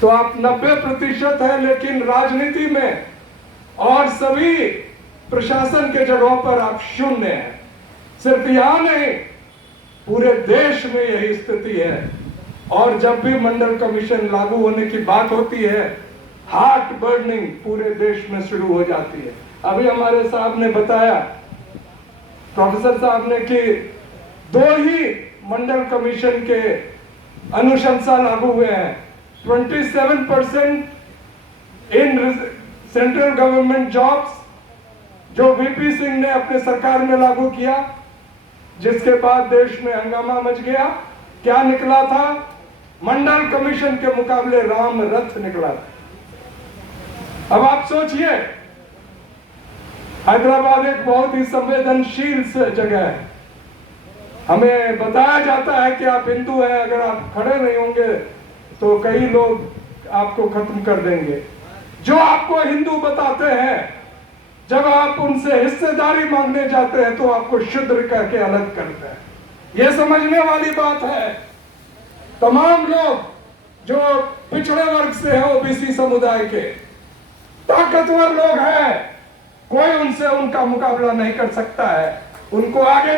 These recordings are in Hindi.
तो आप 90% है, लेकिन राजनीति में और सभी प्रशासन के जगहों पर आप शून्य हैं। सिर्फ यहां नहीं, पूरे देश में यही स्थिति है। और जब भी मंडल कमीशन लागू होने की बात होती है, हार्ट बर्निंग पूरे देश में शुरू हो जाती है। अभी हमारे साहब ने बताया, प्रोफेसर साहब ने, कि 2 ही मंडल कमीशन के अनुशंसा लागू हुए हैं। 27% इन सेंट्रल गवर्नमेंट जॉब्स जो वीपी सिंह ने अपने सरकार में लागू किया, जिसके बाद देश में हंगामा मच गया। क्या निकला था? मंडल कमीशन के मुकाबले राम रथ निकला था। अब आप सोचिए, हैदराबाद एक बहुत ही संवेदनशील जगह है। हमें बताया जाता है कि आप हिंदू हैं, अगर आप खड़े नहीं होंगे तो कई लोग आपको खत्म कर देंगे। जो आपको हिंदू बताते हैं, जब आप उनसे हिस्सेदारी मांगने जाते हैं तो आपको शूद्र करके अलग करते हैं। यह समझने वाली बात है। तमाम लोग जो पिछड़े वर्ग से हैं, ओबीसी समुदाय के ताकतवर लोग हैं, कोई उनसे उनका मुकाबला नहीं कर सकता है। उनको आगे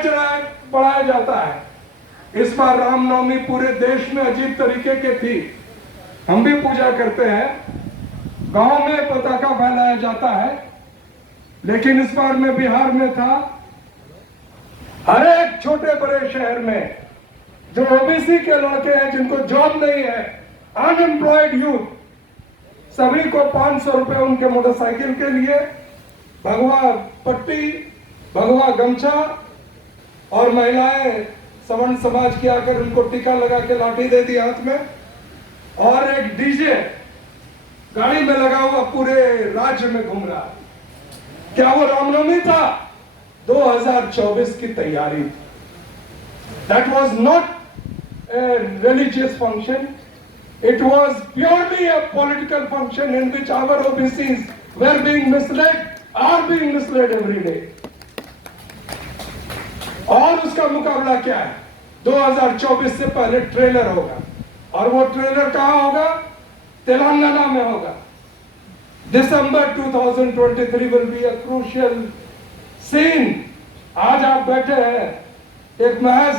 बढ़ाया जाता है। इस बार रामनवमी पूरे देश में अजीब तरीके की थी। हम भी पूजा करते हैं, गांव में पताका फहराया जाता है, लेकिन इस बार मैं बिहार में था। हर एक छोटे बड़े शहर में जो ओबीसी के लड़के हैं, जिनको जॉब नहीं है, अनएम्प्लॉयड यूथ, सभी को 500 रुपए उनके मोटरसाइकिल के लिए, भगवा पट्टी, भगवा गमछा, और महिलाएं सवर्ण समाज की आकर उनको टीका लगा के लाठी दे दी हाथ में, और एक डीजे गाड़ी में लगा हुआ पूरे राज्य में घूम रहा। क्या वो रामनवमी था? 2024 की तैयारी। That was not a religious function, it was purely a political function in which our OBCs were being misled, are being misled every day. और उसका मुकाबला क्या है? 2024 से पहले ट्रेलर होगा, और वो ट्रेलर कहां होगा? तेलंगाना में होगा। December 2023 will be a crucial scene. आज आप बैठे हैं, एक महज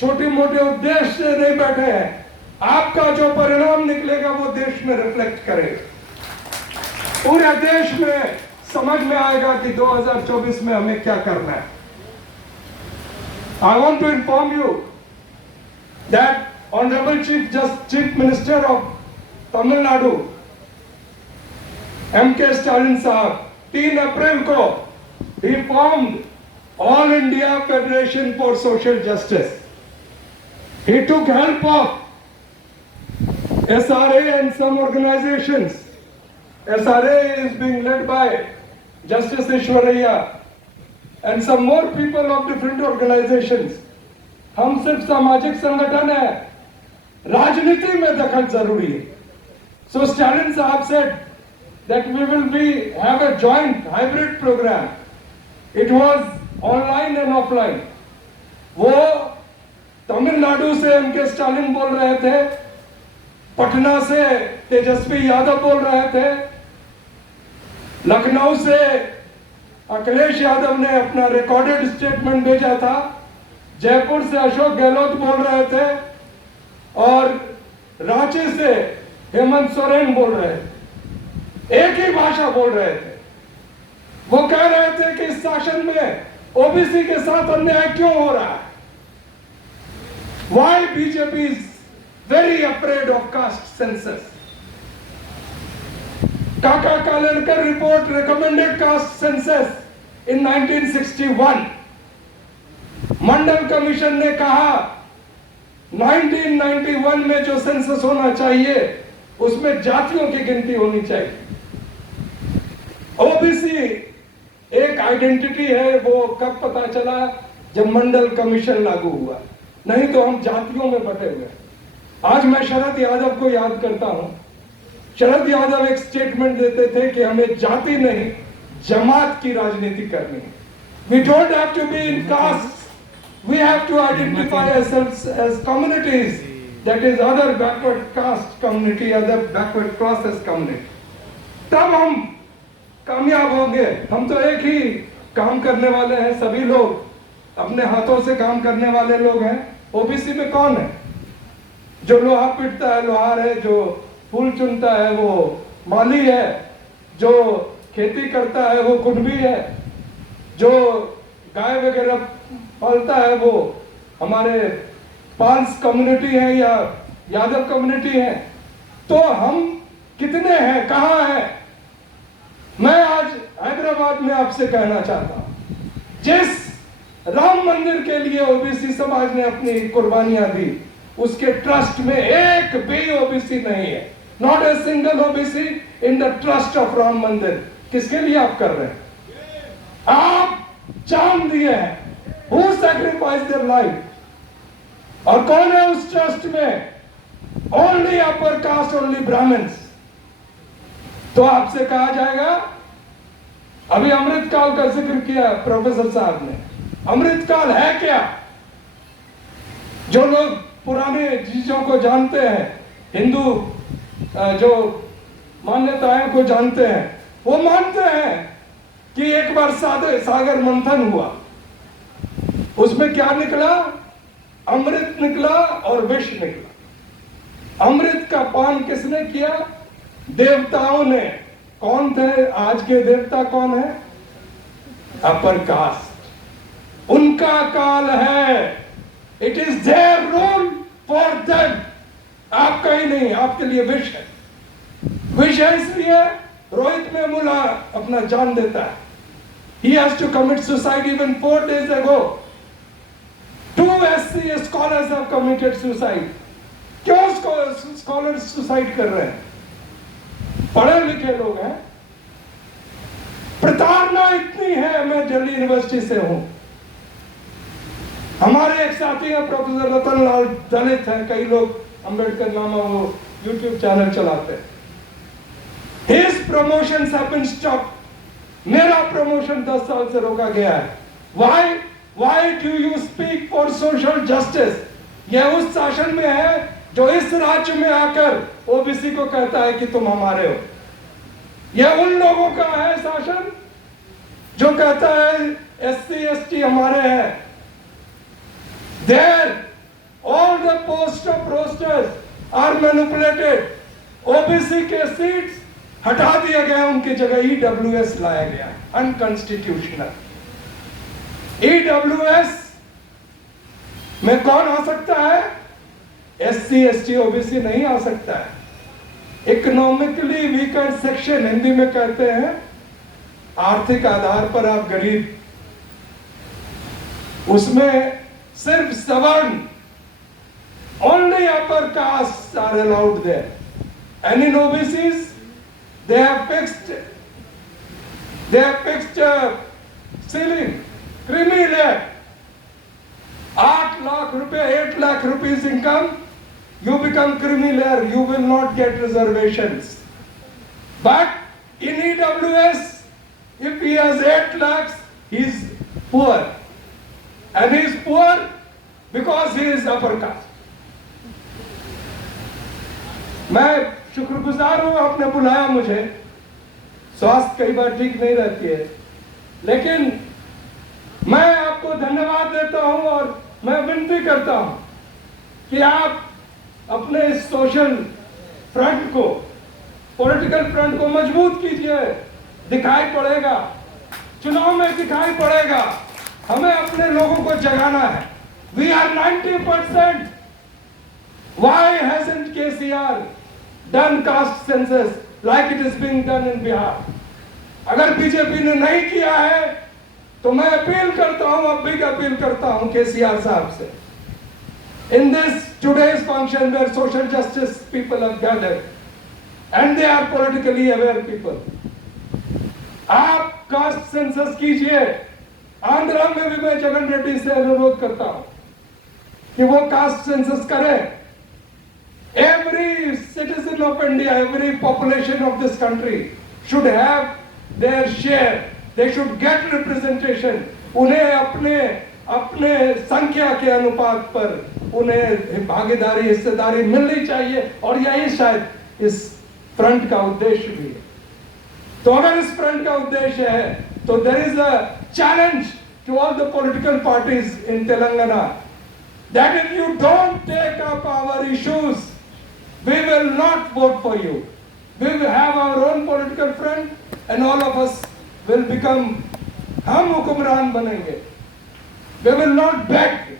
छोटे मोटे उद्देश्य से नहीं बैठे हैं। आपका जो परिणाम निकलेगा वो देश में रिफ्लेक्ट करेगा। पूरे देश में समझ में आएगा कि 2024 में हमें क्या करना है। I want to inform you that Honorable Chief Minister of Tamil Nadu, M.K. Stalin साहब, 3 अप्रैल को he formed All India Federation for Social Justice. He took help of SRA and some organizations. SRA is being led by Justice Ishwaraya and some more people of different organizations. हम सिर्फ सामाजिक संगठन है, राजनीति में दखल जरूरी है। So Stalin साहब said that we will have a joint hybrid program. It was online and offline. वो तमिलनाडु से एमके स्टालिन बोल रहे थे, पटना से तेजस्वी यादव बोल रहे थे, लखनऊ से अखिलेश यादव ने अपना रिकॉर्डेड स्टेटमेंट भेजा था, जयपुर से अशोक गहलोत बोल रहे थे, और रांची से हेमंत सोरेन बोल रहे थे। एक ही भाषा बोल रहे थे। वो कह रहे थे कि इस शासन में ओबीसी के साथ अन्याय क्यों हो रहा है? Why BJP is very afraid of caste census? Kaka Kalerkar report recommended caste census in 1961. Mandal commission ने कहा 1991 में जो सेंसस होना चाहिए उसमें जातियों की गिनती होनी चाहिए। ओबीसी एक आइडेंटिटी है, वो कब पता चला? जब मंडल कमीशन लागू हुआ, नहीं तो हम जातियों में बटे हुए। आज मैं शरद यादव को याद करता हूं। शरद यादव एक स्टेटमेंट देते थे कि हमें जाति नहीं जमात की राजनीति करनी है। We don't have to be in caste. We have to identify ourselves as communities that is other backward caste community, other backward classes community, तब हम कामयाब होंगे। हम तो एक ही काम करने वाले हैं, सभी लोग अपने हाथों से काम करने वाले लोग हैं। ओबीसी में कौन है? जो लोहा पीटता है लोहार है, जो फूल चुनता है वो माली है, जो खेती करता है वो कुंभी है, जो गाय वगैरह पालता है वो हमारे पाल्स कम्युनिटी है या यादव कम्युनिटी है। तो हम कितने हैं, कहाँ हैं? मैं आज हैदराबाद में आपसे कहना चाहता हूं, जिस राम मंदिर के लिए ओबीसी समाज ने अपनी कुर्बानियां दी, उसके ट्रस्ट में एक भी ओबीसी नहीं है। Not a single OBC in the trust of Ram मंदिर। किसके लिए आप कर रहे हैं? आप जान दिए हैं। Who sacrifice their life? और कौन है उस ट्रस्ट में? Only upper caste, only Brahmins. तो आपसे कहा जाएगा, अभी अमृतकाल का जिक्र किया प्रोफेसर साहब ने। अमृतकाल है क्या? जो लोग पुराने चीजों को जानते हैं, हिंदू जो मान्यताओं को जानते हैं, वो मानते हैं कि एक बार सागर मंथन हुआ, उसमें क्या निकला? अमृत निकला और विष निकला। अमृत का पान किसने किया? देवताओं ने। कौन थे आज के देवता? कौन है? Upper caste. उनका काल है। It is their rule for them. आपका ही नहीं, आपके लिए विष है। विष है इसलिए रोहित में मुला अपना जान देता है। He has to commit suicide even 4 days ago. 2 SC scholars have committed suicide. क्यों स्कॉलर्स सुसाइड कर रहे हैं? पढ़े लिखे लोग हैं। प्रताड़ना इतनी है। मैं दिल्ली यूनिवर्सिटी से हूं। हमारे एक साथी हैं प्रोफेसर रतन लाल, दलित हैं। कई लोग अंबेडकर नामा वो यूट्यूब चैनल चलाते हैं। His promotions have been stopped. मेरा प्रमोशन 10 साल से रोका गया है। Why do you speak for social justice? यह उस शासन में है जो इस राज्य में आकर ओबीसी को कहता है कि तुम हमारे हो। यह उन लोगों का है शासन जो कहता है SC ST हमारे हैं। There all the post of rosters are manipulated. OBC के सीट्स हटा दिया गया, उनकी जगह EWS लाया गया। अनकॉन्स्टिट्यूशनल। EWS में कौन आ सकता है? SC ST OBC नहीं आ सकता है। इकोनॉमिकली वीकर सेक्शन हिंदी में कहते हैं। आर्थिक आधार पर आप गरीब, उसमें सिर्फ सवर्ण, only upper caste are allowed there, and in OBCs they have fixed ceiling, creamy layer. 8 lakh rupees, 8 lakh rupees income, you become creamy layer, you will not get reservations. But in EWS, if he has 8 lakhs, he is poor. And he is poor because he is upper caste. मैं शुक्रगुजार हूं आपने बुलाया मुझे। स्वास्थ्य कई बार ठीक नहीं रहती है, लेकिन मैं आपको धन्यवाद देता हूं और मैं विनती करता हूं कि आप अपने इस सोशल फ्रंट को, पॉलिटिकल फ्रंट को मजबूत कीजिए। दिखाई पड़ेगा, चुनाव में दिखाई पड़ेगा। हमें अपने लोगों को जगाना है। We are 90%. Why hasn't KCR done caste census like it is being done in Bihar? अगर बीजेपी ने नहीं किया है तो मैं अपील करता हूं, अब भी अपील करता हूं केसीआर साहब से। In this today's function where social justice people have gathered and they are politically aware people, आप कास्ट सेंसस कीजिए। आंध्रा में भी मैं जगन रेड्डी से अनुरोध करता हूं कि वो कास्ट सेंसस करें। Every citizen of India, every population of this country should have their share. They should get representation. उन्हें अपने अपने संख्या के अनुपात पर उन्हें भागीदारी हिस्सेदारी मिलनी चाहिए, और यही शायद इस फ्रंट का उद्देश्य भी है। तो अगर इस फ्रंट का उद्देश्य है तो there is a challenge to all the political parties in Telangana that if you don't take up our issues, we will not vote for you. We will have our own political front and all of us will become, हम हुक्मरान बनेंगे. We will not beg.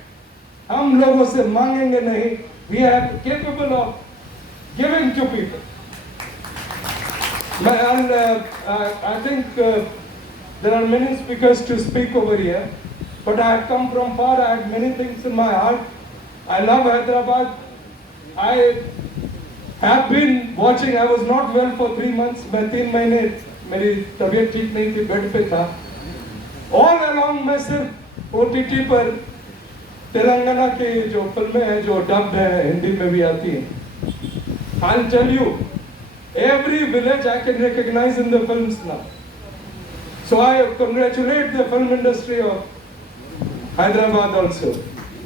हम लोगों से मांगेंगे नहीं. We are capable of giving to people. And I think there are many speakers to speak over here. But I have come from far. I had many things in my heart. I love Hyderabad. I have been watching. I was not well for 3 months. मैं 3 महीने मेरी तबीयत ठीक नहीं थी, बेड पे था. All along मैं सिर्फ OTT पर तेलंगाना की जो फिल्में हैं जो डब्ड हैं, हिंदी में भी आती हैं. I'll tell you, every village I can recognize in the films now. So I congratulate the film industry of Hyderabad also,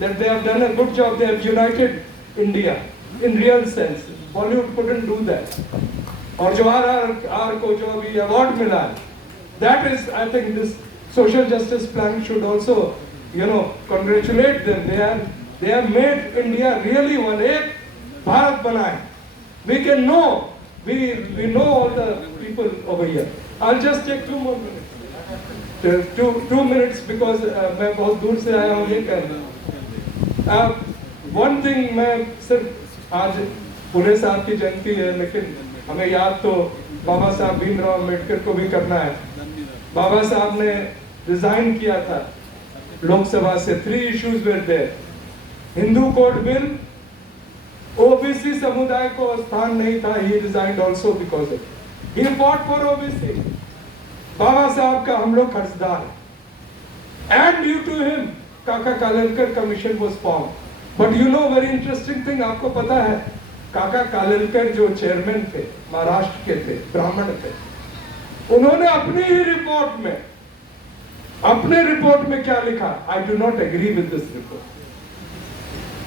that they have done a good job. They have united India in real sense. Bollywood couldn't do that. और जो RRR को जो अभी award मिला है, that is, I think this social justice plan should also, congratulate them. They have made India really one. एक भारत बनाए. We can know. We know all the people over here. I'll just take 2 more minutes. Two minutes because मैं बहुत दूर से आया हूँ ये कहना. One thing मैं सिर्फ आज पुणे साहब की जयंती है, लेकिन हमें याद तो बाबा साहब भीमराव अम्बेडकर को भी करना है. बाबा साहब ने रिजाइन किया था लोकसभा से. 3 issues were there. Hindu code bill, OBC समुदाय को स्थान नहीं था. He resigned also because of it. He fought for OBC. बाबा साहब का हम लोग कर्जदार हैं. And due to him, काका Kalelkar commission was formed. But you know very interesting thing, आपको पता है काका कालेलकर जो चेयरमैन थे, महाराष्ट्र के थे, ब्राह्मण थे, उन्होंने अपने रिपोर्ट में क्या लिखा? I do not agree with this report.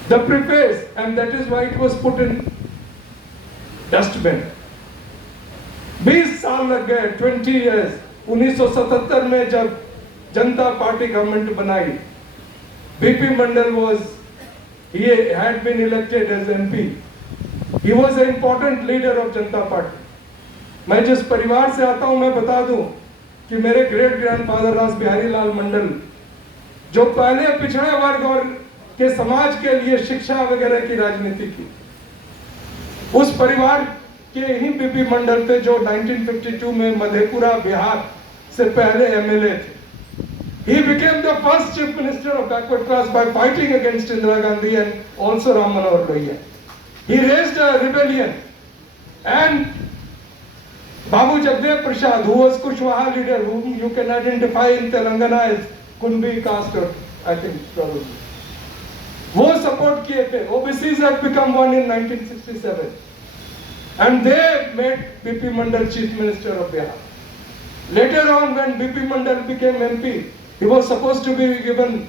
The preface, and that is why it was put in dustbin. 20 साल लग गए, 20 years. 1977 में जब जनता पार्टी गवर्नमेंट बनाई, BP Mandal he had been elected as MP. He was an important leader of Janata party. मैं जिस परिवार से आता हूं मैं बता दूं कि मेरे ग्रेट ग्रैंडफादर रास बिहारी लाल मंडल, जो पहले पिछड़े वर्ग और के समाज के लिए शिक्षा वगैरह की राजनीति की, उस परिवार के ही बीपी मंडल थे जो 1952 में मधेपुरा बिहार से पहले एमएलए थे. He became the first chief minister of backward class by fighting against Indira Gandhi and also Ram Manohar Lohia. He raised a rebellion, and Babu Jagdev Prasad, who was Kushwaha leader, whom you can identify in Telangana as Kunbi caste, or I think probably, वो support किए थे. OBCs had become one in 1967, and they made BP Mandal chief minister of Bihar. Later on, when BP Mandal became MP, he was supposed to be given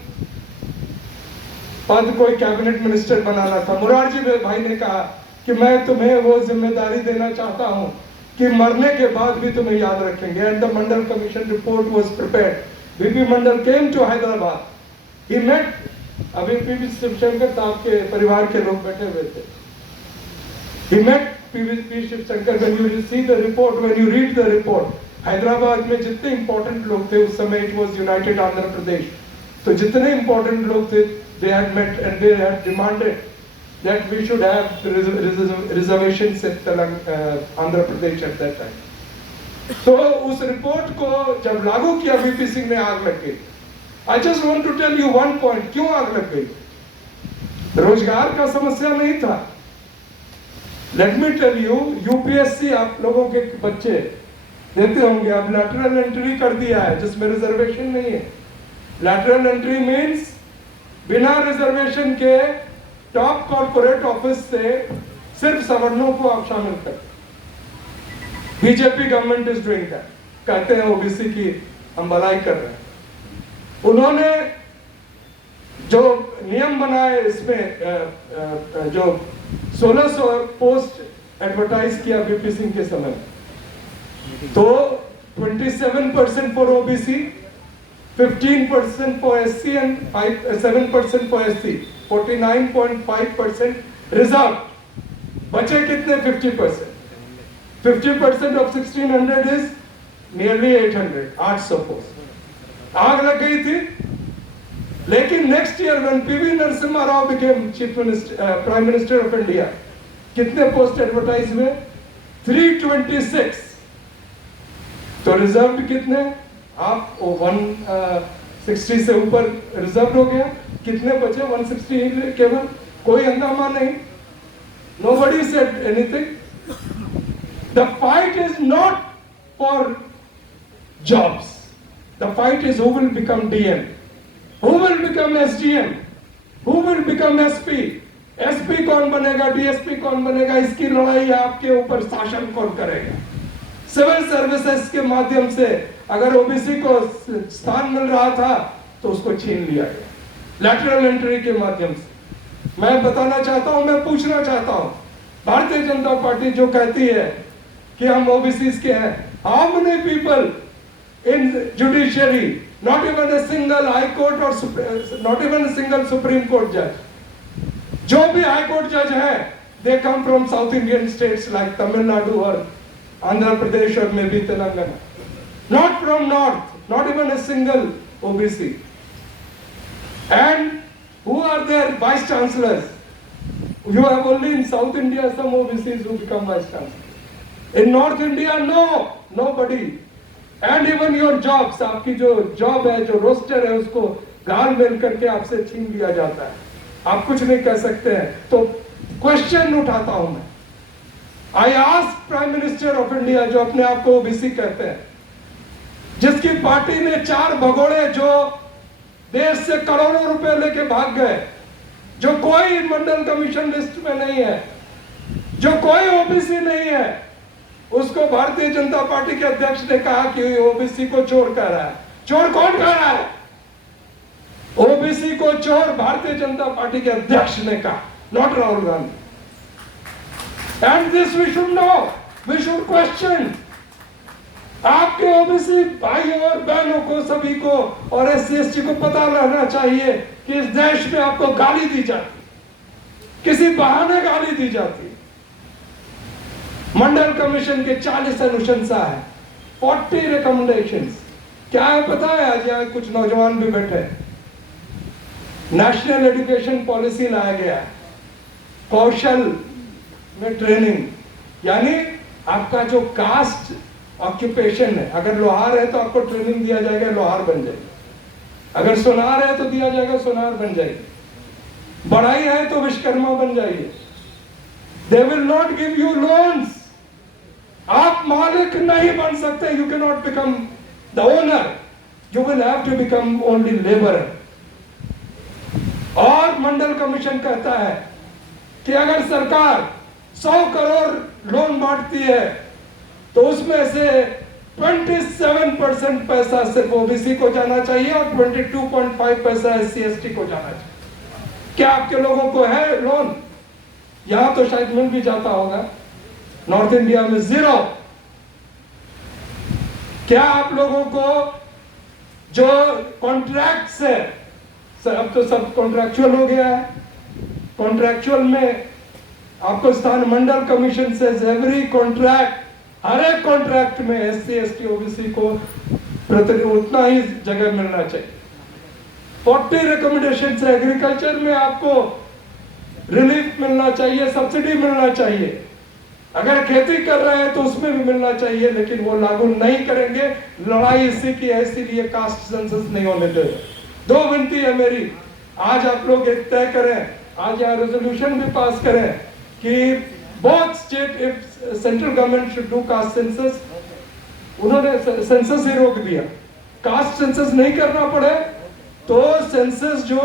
पद, कोई कैबिनेट मिनिस्टर बनाना था. मुरारजी भाई ने कहा कि मैं तुम्हें वो जिम्मेदारी देना चाहता हूं कि मरने के बाद भी तुम्हें याद रखेंगे. And the Mandal Commission report was prepared. BP Mandal came to Hyderabad. He met, अभी पीवी शिवशंकर साहब के परिवार के लोग बैठे हुए थे. He met P Shivshankar. When you see the report, when you read the report, Hyderabad में जितने इंपॉर्टेंट लोग थे उस समय, it was United Andhra Pradesh, तो जितने इंपॉर्टेंट लोग थे, they had met and they had demanded that we should have reservations in Andhra Pradesh at that time. तो उस रिपोर्ट को जब लागू किया वीपी सिंह ने, आग लग गई. I just want to tell you one point. क्यों आग लग गई? रोजगार का समस्या नहीं था. Let me tell you, UPSC आप लोगों के बच्चे देते होंगे. अब लैटरल एंट्री कर दिया है जिसमें रिजर्वेशन नहीं है. लैटरल एंट्री मींस बिना रिजर्वेशन के टॉप कॉर्पोरेट ऑफिस से सिर्फ सवर्णों को आप शामिल कर. BJP government is doing that. कहते हैं ओबीसी की हम भलाई कर रहे हैं. उन्होंने जो नियम बनाए इसमें जो 1600 पोस्ट एडवर्टाइज किया वीपी सिंह के समय, तो 27% for OBC, 15% for SC and 7% for SC, 49.5% reserve. बचे कितने? 50%। 50% ऑफ 1600 इज नियरली 800 पोस्ट। आग लग गई थी। लेकिन next year when PV Narasimha Rao became prime minister of India, कितने पोस्ट एडवर्टाइज हुए? 326। तो रिजर्व भी कितने? आप 160 से ऊपर रिजर्व हो गया। कितने बचे? 160 केवल। कोई हंगामा नहीं। Nobody said anything. The fight is not for jobs. The fight is who will become DM, who will become SDM, who will become SP. SP कौन बनेगा, DSP कौन बनेगा, इसकी लड़ाई आपके ऊपर शासन कौन करेगा। सिविल सर्विसेज के माध्यम से अगर ओबीसी को स्थान मिल रहा था तो उसको छीन लिया गया लैटरल एंट्री के माध्यम से। मैं बताना चाहता हूं, मैं पूछना चाहता हूं, भारतीय जनता पार्टी जो कहती है कि हम ओबीसी के हैं, how many people in judiciary, not even a single high court और not even a single supreme court जज, जो भी हाई कोर्ट जज है, they come from south Indian states like Tamil Nadu और आंध्र प्रदेश और maybe Telangana, not from north, not even a single OBC. And who are their vice chancellors? You have only in South India some OBCs who become vice chancellors. In North India, no, nobody. And even your jobs, आपकी जो जॉब है, जो रोस्टर है, उसको गाल मेल करके आपसे छीन लिया जाता है। आप कुछ नहीं कर सकते हैं। तो क्वेश्चन उठाता हूं मैं। I ask prime minister of India, जो अपने आप को ओबीसी कहते हैं, जिसकी पार्टी ने 4 भगोड़े जो देश से करोड़ों रुपए लेके भाग गए, जो कोई मंडल कमीशन लिस्ट में नहीं है, जो कोई ओबीसी नहीं है, उसको भारतीय जनता पार्टी के अध्यक्ष ने कहा कि ओबीसी को चोर कह रहा है। चोर कौन कह रहा है? ओबीसी को चोर भारतीय जनता पार्टी के अध्यक्ष ने कहा, not Rahul Gandhi. And this we should know, we should question. आपके ओबीसी भाइयों और बहनों को, सभी को, और एससी एसटी को पता रहना चाहिए कि इस देश में आपको गाली दी जाती, किसी बहाने गाली दी जाती। मंडल कमीशन के 40 अनुशंसा है, 40 रिकमेंडेशंस। क्या है पता है? आज यहाँ कुछ नौजवान भी बैठे। नेशनल एजुकेशन पॉलिसी लाया गया, कौशल में ट्रेनिंग, यानी आपका जो कास्ट ऑक्यूपेशन है, अगर लोहार है तो आपको ट्रेनिंग दिया जाएगा, लोहार बन जाएगी। अगर सुनार है तो दिया जाएगा, सुनार बन जाएगी। बढ़ाई है तो विश्वकर्मा बन जाइए। They will not give you loans. आप मालिक नहीं बन सकते। You can not become the owner, you will have to become only labourer. और मंडल कमीशन कहता है कि अगर सरकार 100 करोड़ लोन बांटती है तो उसमें से 27% पैसा सिर्फ ओबीसी को जाना चाहिए और 22.5 पैसा एससी एसटी को जाना चाहिए। क्या आपके लोगों को है लोन? यहां तो शायद मिल भी जाता होगा, नॉर्थ इंडिया में 0। क्या आप लोगों को जो कॉन्ट्रैक्ट है, अब तो सब कॉन्ट्रैक्चुअल हो गया है, कॉन्ट्रैक्चुअल में आपको स्थान मंडल कमीशन से एवरी कॉन्ट्रैक्ट, हर एक कॉन्ट्रैक्ट में एससी एसटी ओबीसी को उतना ही जगह मिलना चाहिए। 40 रिकमेंडेशन से एग्रीकल्चर में आपको रिलीफ मिलना चाहिए, सब्सिडी मिलना चाहिए। अगर खेती कर रहे हैं तो उसमें भी मिलना चाहिए, लेकिन वो लागू नहीं करेंगे। लड़ाई इसी की है, इसीलिए कास्ट सेंसस नहीं होने दे। 2 विनती है मेरी, आज आप लोग एक तय करें, आज यहाँ रेजोल्यूशन भी पास करें कि both state, if central government should do caste census, उन्होंने सेंसस ही रोक दिया। कास्ट सेंसस नहीं करना पड़े तो सेंसस जो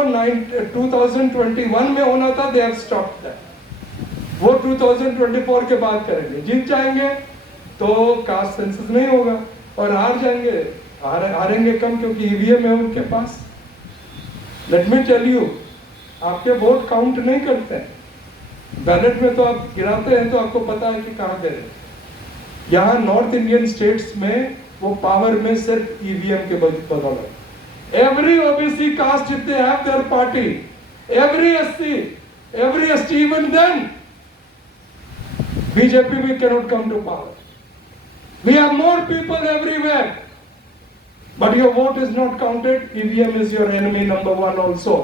2021 में होना था, they have stopped that। वो 2024 के बाद करेंगे। जीत जाएंगे तो कास्ट सेंसस नहीं होगा, और हार जाएंगे, हारेंगे कम, क्योंकि ईवीएम है उनके पास। लेट मी टेल यू, आपके वोट काउंट नहीं करते हैं। बैलेट में तो आप गिराते हैं तो आपको पता है कि कहाँ गए। यहाँ नॉर्थ इंडियन स्टेट्स में वो पावर में सिर्फ ईवीएम के बदौलत। Every OBC caste if they have their party, every ST even then BJP we cannot come to power. We have more people everywhere, but your vote is not counted. EVM is your enemy number one also.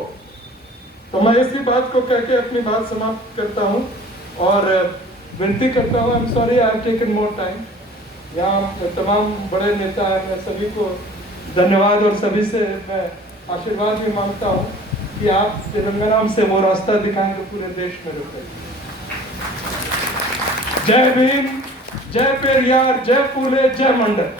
तो मैं इसी बात को कह के अपनी बात समाप्त करता हूँ और विनती करता हूँ, I am sorry I have taken more time. यहाँ तमाम बड़े नेता हैं, मैं सभी को धन्यवाद और सभी से मैं आशीर्वाद भी मांगता हूँ कि आप तेलंगाना से वो रास्ता दिखाएं जो पूरे देश में रुके। जय भीम, जय पेरियार, जय फूले, जय मंडल।